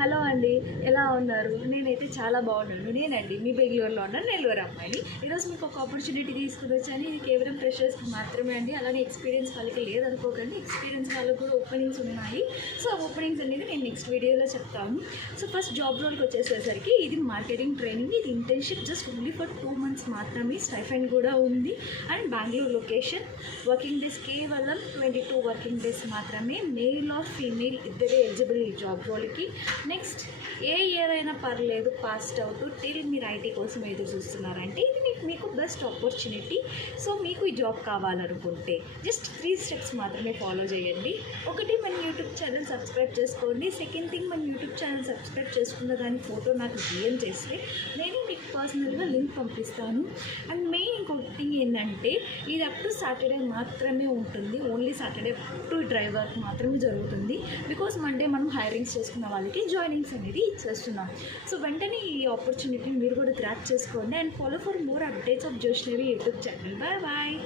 Hello అండి, ఎలా ఉన్నారు? నేనైతే చాలా బాగున్నాను. నేనండి మీ బెంగళూరులో ఉన్న నెల్లూరు అమ్మాయిని. ఈరోజు మీకు ఒక ఆపర్చునిటీ తీసుకుని వచ్చాను. ఇది కేవలం ఫ్రెషర్స్కి మాత్రమే అండి. అలానే ఎక్స్పీరియన్స్ వాళ్ళకి లేదనుకోకండి. ఎక్స్పీరియన్స్ వాళ్ళకి కూడా ఓపెనింగ్స్ ఉన్నాయి. సో ఆ ఓపెనింగ్స్ అనేది నేను నెక్స్ట్ వీడియోలో చెప్తాను. సో ఫస్ట్ జాబ్ రోల్కి వచ్చేసరికి ఇది మార్కెటింగ్ ట్రైనింగ్. ఇది internship just only for 2 months మాత్రమే. స్టైఫండ్ కూడా ఉంది. And Bengaluru location. Working days కేవలం 22 వర్కింగ్ డేస్ మాత్రమే. మేల్ ఆర్ ఫీమేల్ ఇద్దరే ఎలిజిబుల్ ఈ జాబ్ రోల్కి. నెక్స్ట్ ఏ ఇయర్ అయినా పర్లేదు, పాస్డ్ అవుట్ టిల్ మీరు ఐటీ కోసం ఎదురు చూస్తున్నారంటే ఇది మీకు బెస్ట్ ఆపర్చునిటీ. సో మీకు ఈ జాబ్ కావాలనుకుంటే జస్ట్ 3 steps మాత్రమే ఫాలో చేయండి. ఒకటి, మన యూట్యూబ్ ఛానల్ సబ్స్క్రైబ్ చేసుకోండి. సెకండ్ థింగ్, మన యూట్యూబ్ ఛానల్ సబ్స్క్రైబ్ చేసుకున్న దాని ఫోటో నాకు డిఎం చేస్తే నేను మీకు పర్సనల్గా లింక్ పంపిస్తాను. అండ్ మెయిన్ ఇంకొక థింగ్ ఏంటంటే ఇది అప్ టు సాటర్డే మాత్రమే ఉంటుంది. ఓన్లీ సాటర్డే టు డ్రైవర్ మాత్రమే జరుగుతుంది. బికాస్ మండే మనం హైరింగ్స్ చేసుకున్న వాళ్ళకి జాయినింగ్స్ అనేది ఇచ్చేస్తున్నాం. సో వెంటనే ఈ ఆపర్చునిటీని మీరు కూడా గ్రాప్ చేసుకోండి. And follow for more updates of Joshnavi YouTube channel. Bye bye.